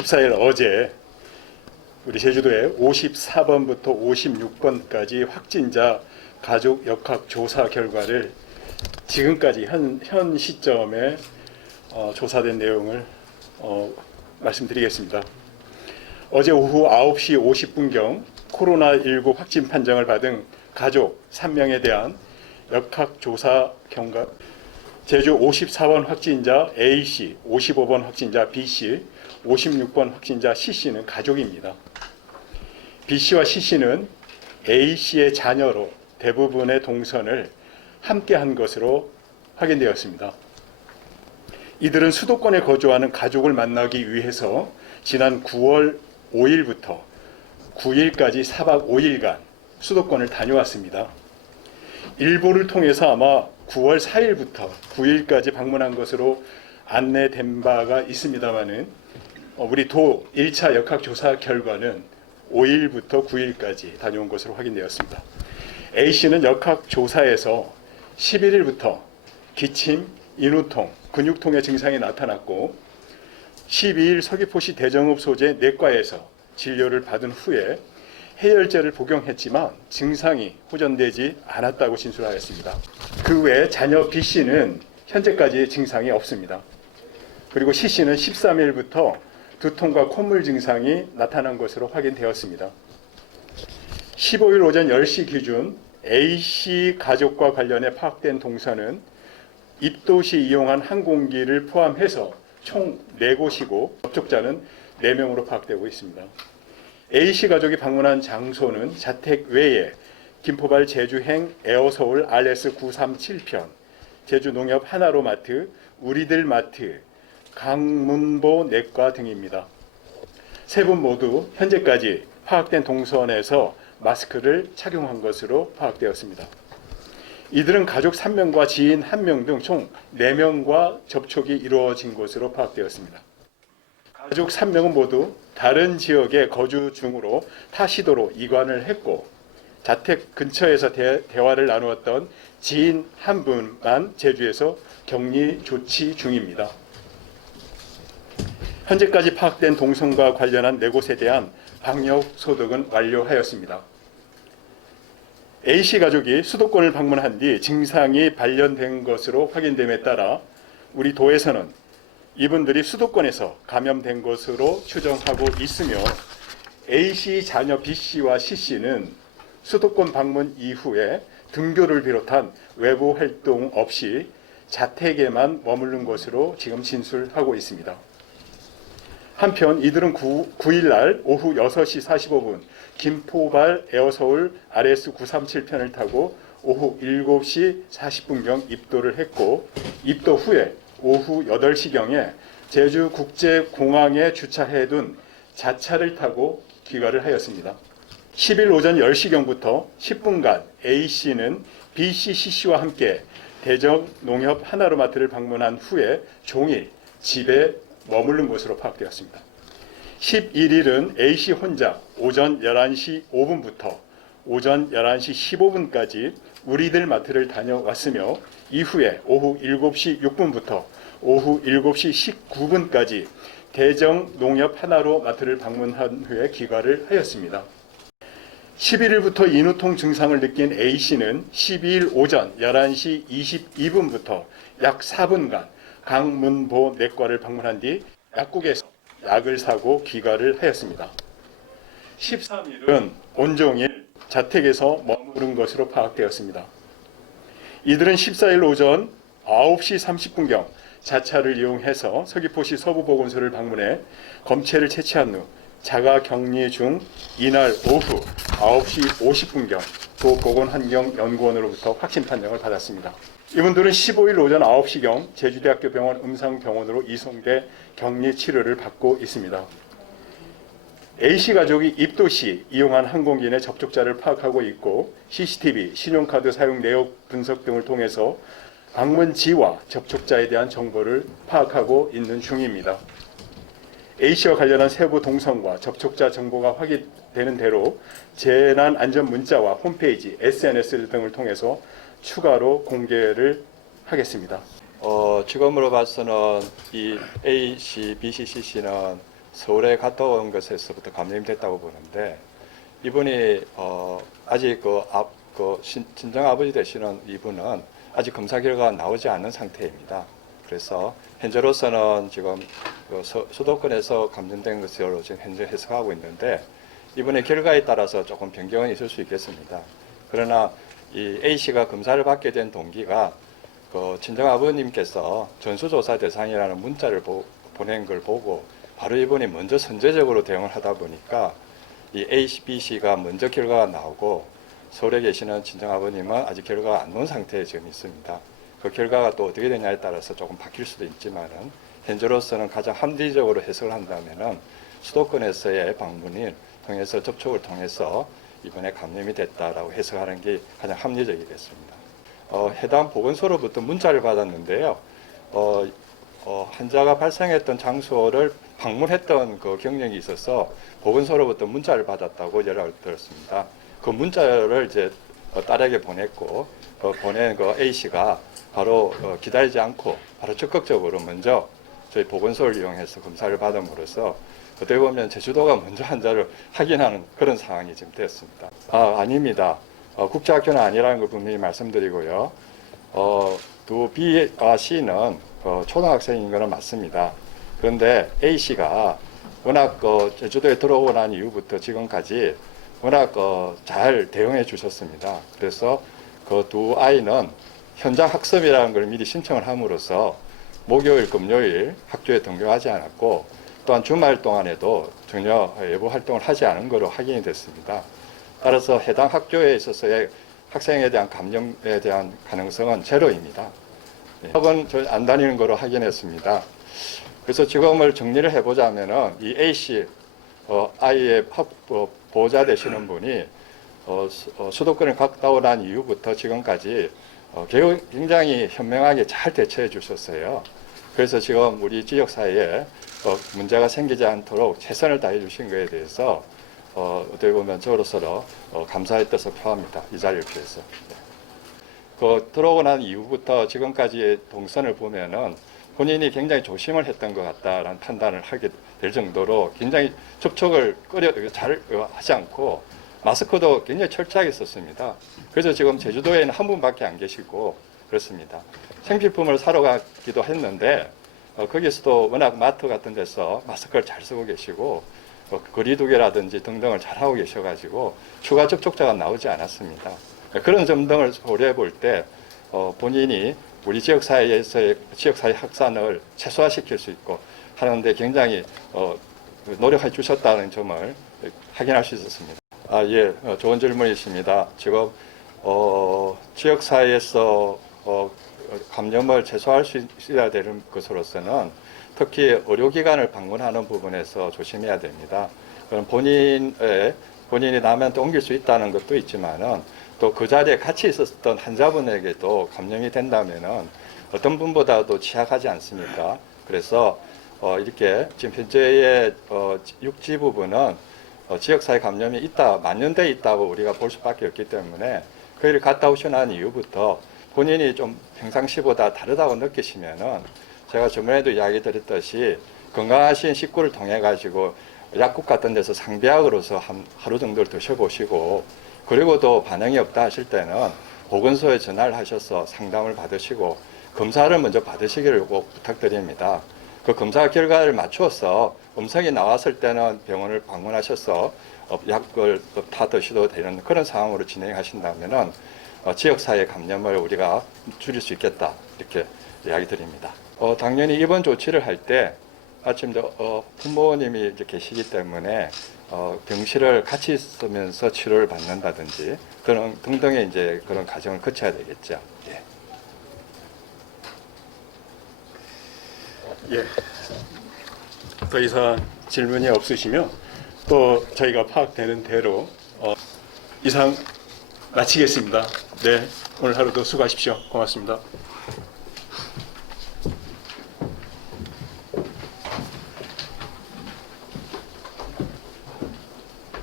14일 어제 우리 제주도에 54번부터 56번까지 확진자 가족 역학 조사 결과를 지금까지 현 시점에 조사된 내용을 말씀드리겠습니다. 어제 오후 9시 50분경 코로나19 확진 판정을 받은 가족 3명에 대한 역학조사 경과 제주 54번 확진자 A씨, 55번 확진자 B씨, 56번 확진자 C씨는 가족입니다. B씨와 C씨는 A씨의 자녀로 대부분의 동선을 함께한 것으로 확인되었습니다. 이들은 수도권에 거주하는 가족을 만나기 위해서 지난 9월 5일부터 9일까지 4박 5일간 수도권을 다녀왔습니다. 일부를 통해서 아마 9월 4일부터 9일까지 방문한 것으로 안내된 바가 있습니다만은 우리 도 1차 역학조사 결과는 5일부터 9일까지 다녀온 것으로 확인되었습니다. A씨는 역학조사에서 11일부터 기침, 인후통, 근육통의 증상이 나타났고 12일 서귀포시 대정읍 소재 내과에서 진료를 받은 후에 해열제를 복용했지만 증상이 호전되지 않았다고 진술하였습니다. 그 외 자녀 B씨는 현재까지 증상이 없습니다. 그리고 C씨는 13일부터 두통과 콧물 증상이 나타난 것으로 확인되었습니다. 15일 오전 10시 기준 A씨 가족과 관련해 파악된 동선은 입도 시 이용한 항공기를 포함해서 총 4곳이고 접촉자는 4명으로 파악되고 있습니다. A씨 가족이 방문한 장소는 자택 외에 김포발 제주행 에어서울 RS937편, 제주농협 하나로마트, 우리들 마트, 강문보 내과 등입니다. 세 분 모두 현재까지 파악된 동선에서 마스크를 착용한 것으로 파악되었습니다. 이들은 가족 3명과 지인 1명 등 총 4명과 접촉이 이루어진 것으로 파악되었습니다. 가족 3명은 모두 다른 지역에 거주 중으로 타 시도로 이관을 했고 자택 근처에서 대화를 나누었던 지인 한 분만 제주에서 격리 조치 중입니다. 현재까지 파악된 동선과 관련한 4곳에 대한 방역 소독은 완료하였습니다. A씨 가족이 수도권을 방문한 뒤 증상이 발견된 것으로 확인됨에 따라 우리 도에서는 이분들이 수도권에서 감염된 것으로 추정하고 있으며 A씨 자녀 B씨와 C씨는 수도권 방문 이후에 등교를 비롯한 외부 활동 없이 자택에만 머무른 것으로 지금 진술하고 있습니다. 한편 이들은 9일 날 오후 6시 45분 김포발 에어서울 RS937편을 타고 오후 7시 40분경 입도를 했고 입도 후에 오후 8시경에 제주국제공항에 주차해둔 자차를 타고 귀가를 하였습니다. 10일 오전 10시경부터 10분간 A씨는 B씨, C씨와 함께 대정농협 하나로마트를 방문한 후에 종일 집에 머무른 것으로 파악되었습니다. 11일은 A씨 혼자 오전 11시 5분부터 오전 11시 15분까지 우리들 마트를 다녀왔으며 이후에 오후 7시 6분부터 오후 7시 19분까지 대정 농협 하나로 마트를 방문한 후에 귀가를 하였습니다. 11일부터 인후통 증상을 느낀 A씨는 12일 오전 11시 22분부터 약 4분간 강문보 내과를 방문한 뒤 약국에서 약을 사고 귀가를 하였습니다. 13일은 온종일 자택에서 머무른 것으로 파악되었습니다. 이들은 14일 오전 9시 30분경 자차를 이용해서 서귀포시 서부보건소를 방문해 검체를 채취한 후 자가 격리 중 이날 오후 9시 50분경 도보건환경연구원으로부터 확진 판정을 받았습니다. 이분들은 15일 오전 9시경 제주대학교 병원 음상병원으로 이송돼 격리 치료를 받고 있습니다. A씨 가족이 입도 시 이용한 항공기 내 접촉자를 파악하고 있고 CCTV, 신용카드 사용 내역 분석 등을 통해서 방문지와 접촉자에 대한 정보를 파악하고 있는 중입니다. A씨와 관련한 세부 동선과 접촉자 정보가 확인되는 대로 재난안전 문자와 홈페이지, SNS 등을 통해서 추가로 공개를 하겠습니다. 지금으로 봐서는 이 A씨, B씨, C씨는 서울에 갔다 온 것에서부터 감염이 됐다고 보는데 이분이 아직 친정 아버지 되시는 이분은 아직 검사 결과가 나오지 않은 상태입니다. 그래서 현재로서는 지금 수도권에서 감염된 것으로 지금 현재 해석하고 있는데 이번에 결과에 따라서 조금 변경은 있을 수 있겠습니다. 그러나 이 A 씨가 검사를 받게 된 동기가 친정 아버님께서 전수조사 대상이라는 문자를 보낸 걸 보고 바로 이분이 먼저 선제적으로 대응을 하다 보니까 이 A, B 씨가 먼저 결과가 나오고 서울에 계시는 친정 아버님은 아직 결과가 안 나온 상태에 지금 있습니다. 그 결과가 또 어떻게 되냐에 따라서 조금 바뀔 수도 있지만은 현재로서는 가장 합리적으로 해석을 한다면은 수도권에서의 방문을 통해서 접촉을 통해서 이번에 감염이 됐다라고 해석하는 게 가장 합리적이겠습니다. 해당 보건소로부터 문자를 받았는데요. 환자가 발생했던 장소를 방문했던 그 경력이 있어서 보건소로부터 문자를 받았다고 연락을 들었습니다. 그 문자를 이제 딸에게 보냈고 보낸 그 A 씨가 바로 기다리지 않고 바로 적극적으로 먼저 저희 보건소를 이용해서 검사를 받음으로써 어떻게 보면 제주도가 먼저 환자를 확인하는 그런 상황이 지금 되었습니다. 아닙니다. 국제학교는 아니라는 걸 분명히 말씀드리고요. 또 B와 C는 초등학생인 것은 맞습니다. 그런데 A 씨가 워낙 제주도에 들어오고 난 이후부터 지금까지 워낙 잘 대응해 주셨습니다. 그래서 그 두 아이는 현장 학습이라는 걸 미리 신청을 함으로써 목요일, 금요일 학교에 등교하지 않았고 또한 주말 동안에도 전혀 외부 활동을 하지 않은 것으로 확인이 됐습니다. 따라서 해당 학교에 있어서의 학생에 대한 감염에 대한 가능성은 제로입니다. 학원 안 다니는 거로 확인했습니다. 그래서 지금을 정리를 해보자면은 이 A 씨 아이의 보호자 되시는 분이 수도권을 갔다 오난 이후부터 지금까지 굉장히 현명하게 잘 대처해 주셨어요. 그래서 지금 우리 지역사회에 문제가 생기지 않도록 최선을 다해 주신 것에 대해서 어떻게 보면 저로서 감사의 뜻을 표합니다. 이 자리를 피해서. 들어오고 난 이후부터 지금까지의 동선을 보면은 본인이 굉장히 조심을 했던 것 같다라는 판단을 하게 될 정도로 굉장히 접촉을 잘 하지 않고 마스크도 굉장히 철저하게 썼습니다. 그래서 지금 제주도에는 한 분밖에 안 계시고 그렇습니다. 생필품을 사러 가기도 했는데 거기서도 워낙 마트 같은 데서 마스크를 잘 쓰고 계시고 거리두기라든지 등등을 잘하고 계셔가지고 추가 접촉자가 나오지 않았습니다. 그런 점 등을 고려해 볼 때 본인이 우리 지역사회에서의 지역사회 확산을 최소화시킬 수 있고 하는데 굉장히 노력해 주셨다는 점을 확인할 수 있었습니다. 예, 좋은 질문이십니다. 지금 지역사회에서 감염을 최소화할 수 있어야 되는 것으로서는 특히 의료기관을 방문하는 부분에서 조심해야 됩니다. 그럼 본인이 남한테 옮길 수 있다는 것도 있지만은 또 그 자리에 같이 있었던 환자분에게도 감염이 된다면은 어떤 분보다도 취약하지 않습니까? 그래서 이렇게 지금 현재의 육지 부분은 지역사회 감염이 만연돼 있다고 우리가 볼 수밖에 없기 때문에 거기를 갔다 오시고 난 이후부터 본인이 좀 평상시보다 다르다고 느끼시면은 제가 저번에도 이야기 드렸듯이 건강하신 식구를 통해 가지고 약국 같은 데서 상비약으로서 하루 정도를 드셔보시고 그리고 또 반응이 없다 하실 때는 보건소에 전화를 하셔서 상담을 받으시고 검사를 먼저 받으시기를 꼭 부탁드립니다. 그 검사 결과를 맞추어서 음성이 나왔을 때는 병원을 방문하셔서 약을 다 드셔도 되는 그런 상황으로 진행하신다면은 지역사회 감염을 우리가 줄일 수 있겠다 이렇게 이야기 드립니다. 당연히 입원 조치를 할 때 아침도 부모님이 이제 계시기 때문에 병실을 같이 있으면서 치료를 받는다든지 그런 등등의 이제 그런 과정을 거쳐야 되겠죠. 예. 예. 더 이상 질문이 없으시면 또 저희가 파악되는 대로 이상 마치겠습니다. 네, 오늘 하루도 수고하십시오. 고맙습니다.